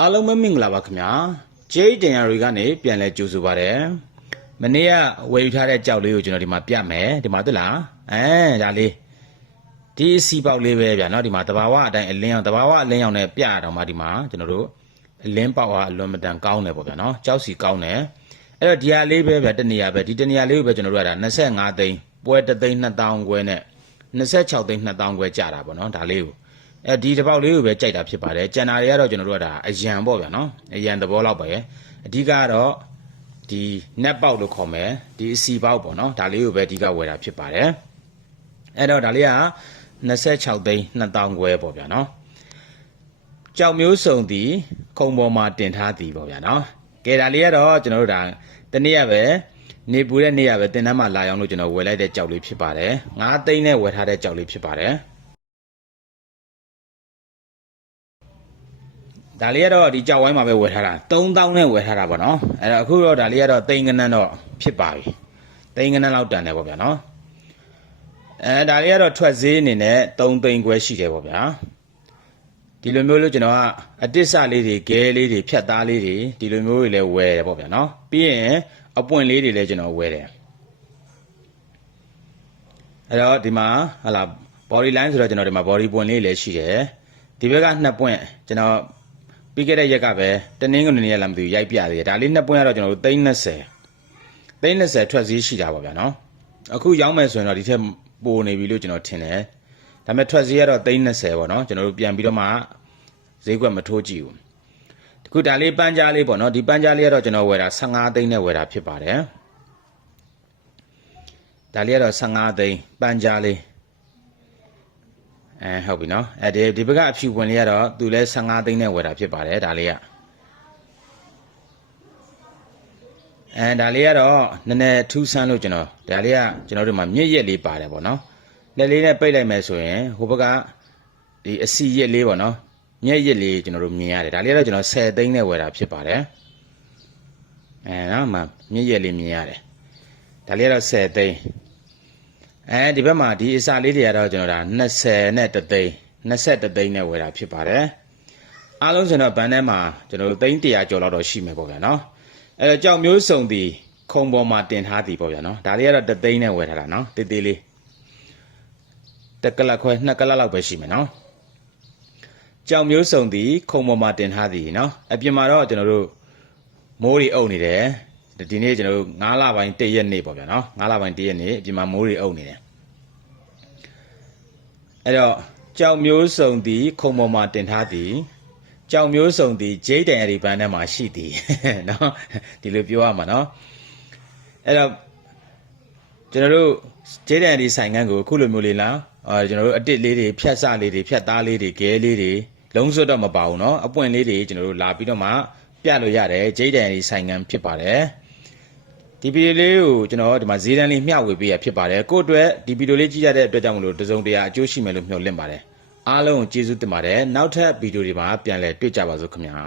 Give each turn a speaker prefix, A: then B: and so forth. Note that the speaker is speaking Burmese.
A: အားလုံးပဲမင်္ဂလာပါခင်ဗျာဂျိတ်တင်ရတွေကနေပြန်လဲကြိုဆိုပါတယ်မနေ့ကဝယ်ယူထားတဲ့ကြောက်လေးကိုကျွန်တော်ဒီမှာပြမယ်ဒီမှာတွေ့လားအဲဒါလေးဒီအစီပေါက်လေးပဲဗျာเนาะဒီမှာတဘာဝအတိုင်းအလင်းအောင်တဘာဝအလင်းအောင်နဲ့ပြရတော့မှဒီမှာကျွန်တော်တို့အလင်းပေါက်ဟာအလွန်မတန်ကောင်းတယ်ပေါ့ဗျာเนาะကြောက်စီကောင်းတယ်အဲ့တော့ဒီဟာလေးပဲဗျာတနေရာပဲဒီတနေရာလေးကိုပဲကျွန်တော်တို့ကဒါ25သိန်းပွဲတသိန်း2000ခွဲနဲ့26သိန်း2000ခွဲကြတာပေါ့เนาะဒါလေးကို အဲဒီတစ်ပေါက်လေးကိုပဲကြိုက်တာဖြစ်ပါတယ်ကျန်တာတွေကတော့ကျွန်တော်တို့ကဒါအရန်ပေါ့ဗျာနော်အရန်သဘောလောက်ပဲအဓိကကတော့ဒီ net ပေါက်လို့ခေါ်မယ်ဒီအစီပေါက်ပေါ့နော်ဒါလေးကိုပဲအဓိကဝယ်တာဖြစ်ပါတယ်အဲ့တော့ဒါလေးက26သိန်း2000ခွဲပေါ့ဗျာနော်ကြောက်မျိုးစုံသည်ခုံပေါ်မှာတင်ထားသည်ပေါ့ဗျာနော်ကဲဒါလေးကတော့ကျွန်တော်တို့ဒါတနေ့ရပဲနေပူတဲ့နေ့ရပဲတင်တန်းမှာလာအောင်လို့ကျွန်တော်ဝယ်လိုက်တဲ့ကြောက်လေးဖြစ်ပါတယ်9သိန်းနဲ့ဝယ်ထားတဲ့ကြောက်လေးဖြစ်ပါတယ် ဒါလေးကတော့ဒီကြောက်ဝိုင်းမှာပဲဝယ်ထားတာ3000နဲ့ဝယ်ထားတာပေါ့နော်အဲ့တော့အခုတော့ဒါလေးကတော့တိန်ကနန်းတော့ဖြစ်ပါပြီတိန်ကနန်းလောက်တန်တယ်ပေါ့ဗျာနော်အဲဒါလေးကတော့ထွက်ဈေးအနေနဲ့3သိန်းခွဲရှိတယ်ပေါ့ဗျာဒီလိုမျိုးလို့ကျွန်တော်ကအတစ်စလေးတွေဂဲလေးတွေဖြတ်သားလေးတွေဒီလိုမျိုးတွေလည်းဝယ်တယ်ပေါ့ဗျာနော်ပြီးရင်အပွင့်လေးတွေလည်းကျွန်တော်ဝယ်တယ်အဲ့တော့ဒီမှာဟလာ body line ဆိုတော့ကျွန်တော်ဒီမှာ body ပွင့်လေးလည်းရှိတယ်ဒီဘက်ကနှစ်ပွင့်ကျွန်တော် ပြီးခဲ့တဲ့ရက်ကပဲတနင်္ဂနွေနေ့ရက်လာမသိဘူးရိုက်ပြသေးတယ်ဒါလေးနှစ်ပွင့်ကတော့ကျွန်တော်တို့30 30ထွက်စည်းရှိတာပါဗျာနော်အခုရောင်းမယ်ဆိုရင်တော့ဒီထက်ပိုနေပြီလို့ကျွန်တော်ထင်တယ်ဒါပေမဲ့ထွက်စည်းကတော့30ပေါ့နော်ကျွန်တော်တို့ပြန်ပြီးတော့မှဈေးကွက်မထိုးကြည့်ဘူးတခုဒါလေးပန်းကြားလေးပေါ့နော်ဒီပန်းကြားလေးကတော့ကျွန်တော်ဝယ်တာ15သိန်းနဲ့ဝယ်တာဖြစ်ပါတယ်ဒါလေးကတော့15သိန်းပန်းကြားလေး အဲဟုတ်ပြီနော်အဲဒီဒီဘက်ကအဖြူဝင်လေးကတော့သူလဲ15သိန်းနဲ့ဝယ်တာဖြစ်ပါတယ်ဒါလေးကအဲဒါလေးကတော့နည်းနည်းထူးဆန်းလို့ကျွန်တော်ဒါလေးကကျွန်တော်တို့မှာမြင့်ရက်လေးပါတယ်ပေါ့နော်လက်လေးနဲ့ပိတ်လိုက်မယ်ဆိုရင်ဟိုဘက်ကဒီအစီရက်လေးပေါ့နော်မြင့်ရက်လေးကျွန်တော်တို့မြင်ရတယ်ဒါလေးကတော့ကျွန်တော်10သိန်းနဲ့ဝယ်တာဖြစ်ပါတယ်အဲနော်မှမြင့်ရက်လေးမြင်ရတယ်ဒါလေးကတော့10သိန်း အဲဒီဘက်မှာဒီအစာလေးတွေကတော့ကျွန်တော်ဒါ20နဲ့တသိန်း21သိန်းနဲ့ဝယ်တာဖြစ်ပါတယ်အားလုံးဆိုတော့ဘန်းထဲမှာကျွန်တော်တို့သိန်း100ကျော်လောက်တော့ရှိမယ်ပေါ့ဗျာနော်အဲတော့ကြောက်မျိုးစုံဒီခုံပေါ်မှာတင်ထားသည်ပေါ့ဗျာနော်ဒါလေးကတော့တသိန်းနဲ့ဝယ်ထားတာနော်တေးသေးလေးတက်ကလခွဲနှစ်ကလလောက်ပဲရှိမယ်နော်ကြောက်မျိုးစုံဒီခုံပေါ်မှာတင်ထားသည်နော်အပြင်မှာတော့ကျွန်တော်တို့မိုးတွေအုပ်နေတယ် ဒီနေ့ကျွန်တော်တို့9လပိုင်း1ရက်နေ့ပေါ့ဗျာနော်9လပိုင်း1ရက်နေ့အပြင်မှာမိုးတွေအုပ်နေတယ် အဲ့တော့ကြောက်မျိုးစုံသည်ခုံပေါ်မှာတင်ထားသည်ကြောက်မျိုးစုံသည်ဂျိတ်တန်ရည်ပန်းထဲမှာရှိသည် နော်ဒီလိုပြောရမှာနော်အဲ့တော့ကျွန်တော်တို့ဂျိတ်တန်ရည်ဆိုင်ငန်းကိုအခုလိုမျိုးလေးလားအာကျွန်တော်တို့အတစ်လေးတွေဖြတ်စလေးတွေဖြတ်သားလေးတွေဂဲလေးတွေလုံးစွတ်တော့မပါဘူးเนาะအပွင့်လေးတွေကျွန်တော်တို့လာပြီးတော့မှပြလို့ရတယ်ဂျိတ်တန်ရည်ဆိုင်ငန်းဖြစ်ပါတယ် ဒီဗီဒီယိုလေးကိုကျွန်တော်ဒီမှာဈေးတန်းလေးမျှဝေပေးရဖြစ်ပါတယ်ကိုယ့်အတွက်ဒီဗီဒီယိုလေးကြည့်ရတဲ့အတွက်ကြောင့်မလို့တစုံတရာအကျိုးရှိမယ်လို့မျှော်လင့်ပါတယ်အားလုံးကိုကျေးဇူးတင်ပါတယ်နောက်ထပ်ဗီဒီယိုတွေမှာပြန်လည်တွေ့ကြပါစို့ခင်ဗျာ